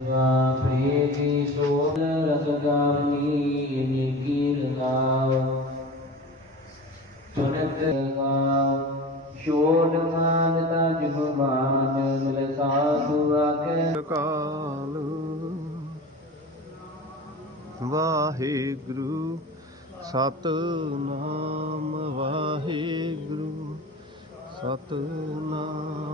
ਪ੍ਰੀਤੀ ਸੋਧ ਰਸ ਗਾਵਨੀ ਨਿਕੀ ਲਗਾਵ ਸੁਨਤ ਗਾਵ ਮਾਨ ਤਜ ਗੁਮਾਨ ਮਿਲ ਵਾਹਿਗੁਰੂ, ਸਤਨਾਮ ਵਾਹਿਗੁਰੂ, ਸਤਨਾਮ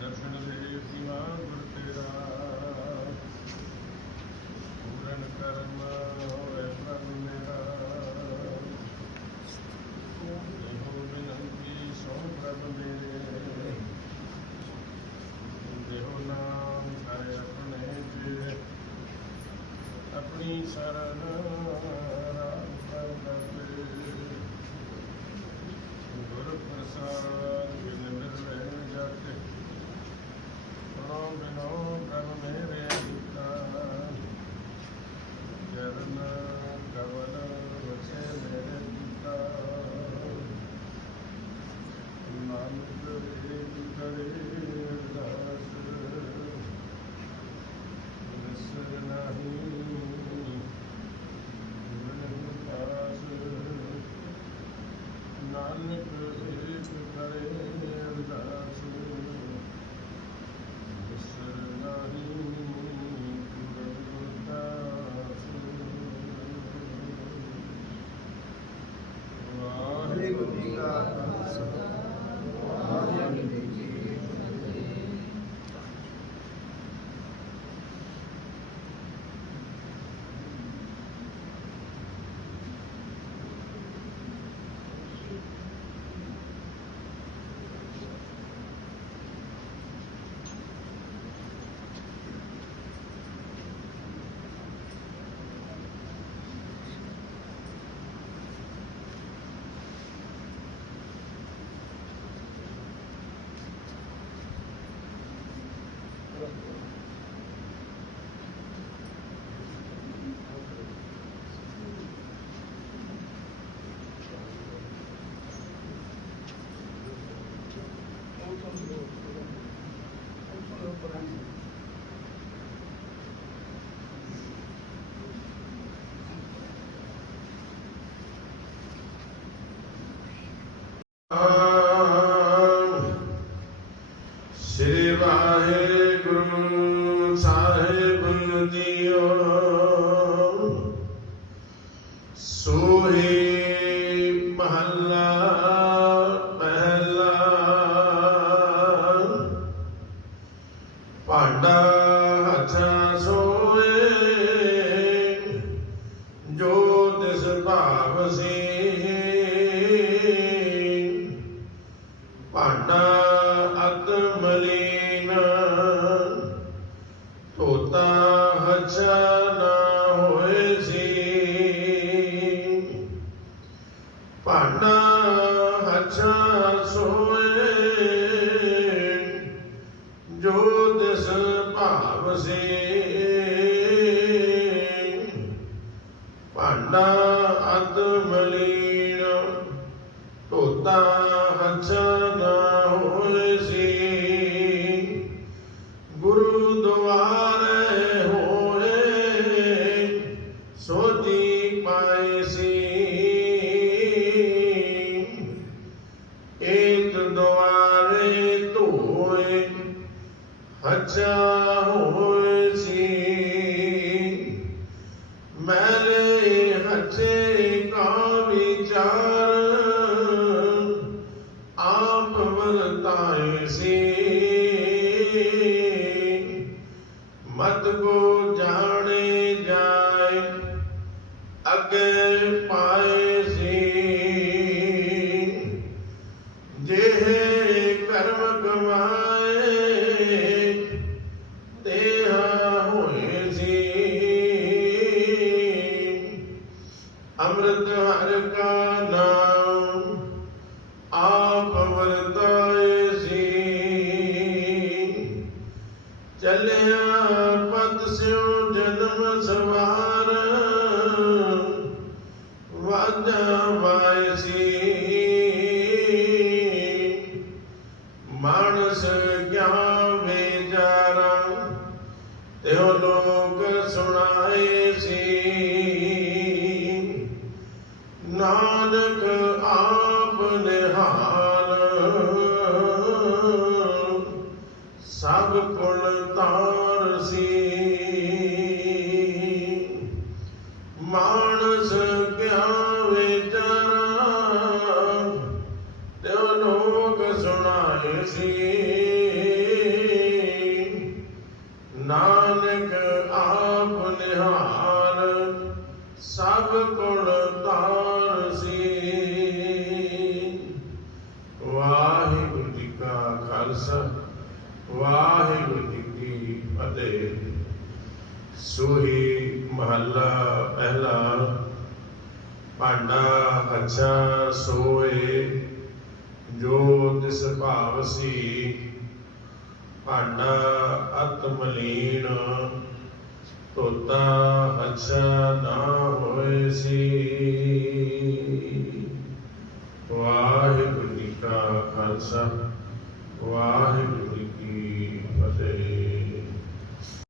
ਦਰਸ਼ਨ ਦੇ ਸਿਵਾ ਗੁਰ ਤੇਰਾ। ਪੂਰਨ ਕਰਮ ਹੋਏ ਪ੍ਰਭ ਮੇਰਾ। ਦੇਹੋ ਬਿਨੰਤੀ ਸੋ ਪ੍ਰਭ ਮੇਰੇ। ਦੇਹੋ ਨਾਮ ਸਾਰੇ ਆਪਣੇ ਤੇ। ਆਪਣੀ ਸ਼ਰਨ ਗੁਰ ਪ੍ਰਸਾਦ ਬਿਨ ਮਿਲੈ কাছে আসো ਅੰਮ੍ਰਿਤ ਹਰ ਕਾ ਨਾਮ, ਆਪ ਵਰਤਾਏ ਸੀ। ਚੱਲਿਆ ਪਦ ਸਿਉ ਜਨਮ ਸਵਾਰ, ਵਾਜਾ ਵਾਇ ਸੀ। ਮਾਨਸ ਕਿਆ ਵਿਚਾਰਾ ਤਿਉ ਲੋਕ ਸੁਣਾਏ ਸੀ ਨਾਨਕ ਆਪ ਨਿਹਾਲ ਸਭ ਕੁਲ ਤਾਰ ਸੀ ਵਾਹਿਗੁਰੂ ਜੀ ਕਾ ਖਾਲਸਾ, ਵਾਹਿਗੁਰੂ ਜੀ ਕੀ ਫਤਿਹ। ਸੋਹੀ ਮਹੱਲਾ ਪਹਿਲਾ, ਭਾਂਡਾ ਅੱਛਾ ਸੋਏ, ਜੋ ਤਿਸ ਭਾਵ ਸੀ ਭਾਂਡਾ ਅਤਮਲੀਨ ਤੋਤਾ ਅੱਛਾ ਨਾ ਹੋਏ ਸੀ। ਵਾਹਿਗੁਰੂ ਜੀ ਕਾ ਖਾਲਸਾ, ਵਾਹਿਗੁਰੂ